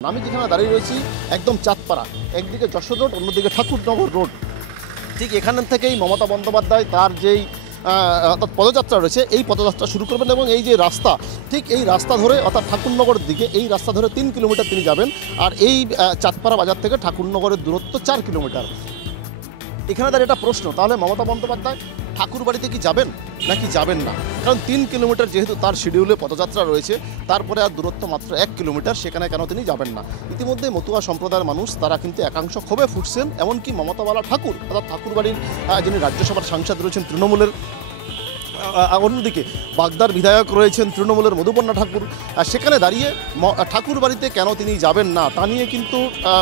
আমি যেখানে দাঁড়িয়ে রয়েছি একদম চাঁদপাড়া, একদিকে যশোর রোড, অন্যদিকে ঠাকুরনগর রোড। ঠিক এখান থেকেই মমতা বন্দ্যোপাধ্যায় তার যেই অর্থাৎ পদযাত্রা রয়েছে এই পদযাত্রা শুরু করবেন এবং এই যে রাস্তা, ঠিক এই রাস্তা ধরে অর্থাৎ ঠাকুরনগরের দিকে এই রাস্তা ধরে 3 কিলোমিটার তিনি যাবেন। আর এই চাঁদপাড়া বাজার থেকে ঠাকুরনগরের দূরত্ব 4 কিলোমিটার। এখানে তার এটা প্রশ্ন, তাহলে মমতা বন্দ্যোপাধ্যায় ঠাকুর বাড়িতে কি যাবেন নাকি যাবেন না? কারণ 3 কিলোমিটার যেহেতু তার শিডিউলে পদযাত্রা রয়েছে, তারপরে আর দূরত্ব মাত্র 1 কিলোমিটার, সেখানে কেন তিনি যাবেন না? ইতিমধ্যে মতুয়া সম্প্রদায়ের মানুষ তারা কিন্তু একাংশ ক্ষোভে ফুটছেন। এমনকি মমতাওয়ালা ঠাকুর অর্থাৎ ঠাকুর বাড়ির যিনি রাজ্যসভার সাংসদ রয়েছেন তৃণমূলের, অন্যদিকে বাগদার বিধায়ক রয়েছেন তৃণমূলের মধুপর্ণা ঠাকুর, সেখানে দাঁড়িয়ে ঠাকুর বাড়িতে কেন তিনি যাবেন না তা নিয়ে কিন্তু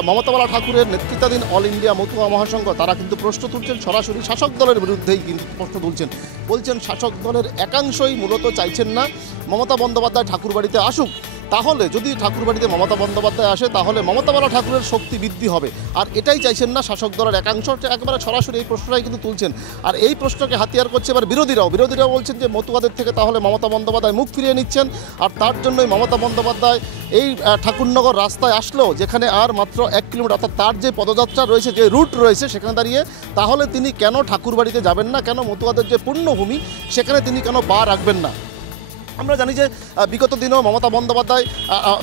মমতাওয়ালা ঠাকুরের নেতৃত্বাধীন অল ইন্ডিয়া মতুয়া মহাসংঘ তারা কিন্তু প্রশ্ন তুলছেন, সরাসরি শাসক দলের বিরুদ্ধেই কিন্তু প্রশ্ন তুলছেন। বলছেন শাসক দলের একাংশই মূলত চাইছেন না মমতা বন্দ্যোপাধ্যায় ঠাকুর বাড়িতে আসুক। তাহলে যদি ঠাকুরবাড়িতে মমতা বন্দ্যোপাধ্যায় আসে তাহলে মমতাওয়ালা ঠাকুরের শক্তি বৃদ্ধি হবে, আর এটাই চাইছেন না শাসক দলের একাংশ। একেবারে সরাসরি এই প্রশ্নটাই কিন্তু তুলছেন। আর এই প্রশ্নকে হাতিয়ার করছে এবার বিরোধীরাও বলছেন যে মতুয়াদের থেকে তাহলে মমতা বন্দ্যোপাধ্যায় মুখ ফিরিয়ে নিচ্ছেন, আর তার জন্যই মমতা বন্দ্যোপাধ্যায় এই ঠাকুরনগর রাস্তায় আসলেও, যেখানে আর মাত্র 1 কিলোমিটার অর্থাৎ তার যে পদযাত্রা রয়েছে, যে রুট রয়েছে, সেখানে দাঁড়িয়ে তাহলে তিনি কেন ঠাকুরবাড়িতে যাবেন না, কেন মতুয়াদের যে পুণ্যভূমি সেখানে তিনি কেন পা রাখবেন না? আমরা জানি যে বিগত দিনেও মমতা বন্দ্যোপাধ্যায়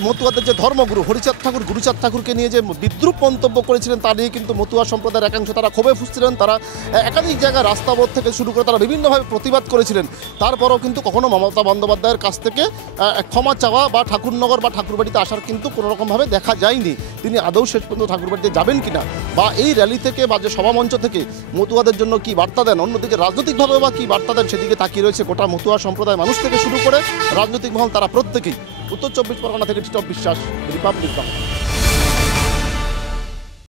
মতুয়াদের যে ধর্মগুরু হরিচাঁদ ঠাকুর, গুরুচাঁদ ঠাকুরকে নিয়ে যে বিদ্রূপ মন্তব্য করেছিলেন, তা নিয়ে কিন্তু মতুয়া সম্প্রদায়ের একাংশ তারা ক্ষোভে ফুসছিলেন। তারা একাধিক জায়গায় রাস্তা অবরোধ থেকে শুরু করে তারা বিভিন্নভাবে প্রতিবাদ করেছিলেন। তারপরেও কিন্তু কখনো মমতা বন্দ্যোপাধ্যায়ের কাছ থেকে ক্ষমা চাওয়া বা ঠাকুরনগর বা ঠাকুরবাড়িতে আসার কিন্তু কোনোরকমভাবে দেখা যায়নি। তিনি আদৌ শেষ পর্যন্ত ঠাকুরবাড়িতে যাবেন কিনা, বা এই র্যালি থেকে বা যে সভামঞ্চ থেকে মতুয়াদের জন্য কি বার্তা দেন, অন্যদিকে রাজনৈতিকভাবে বা কী বার্তা দেন, সেদিকে তাকিয়ে রয়েছে গোটা মতুয়া সম্প্রদায় মানুষ থেকে শুরু করে রাজনৈতিক মহল, তারা প্রত্যেকেই। উত্তর 24 পরগনা থেকে টিটপ বিশ্বাস, রিপাবলিক বাংলা।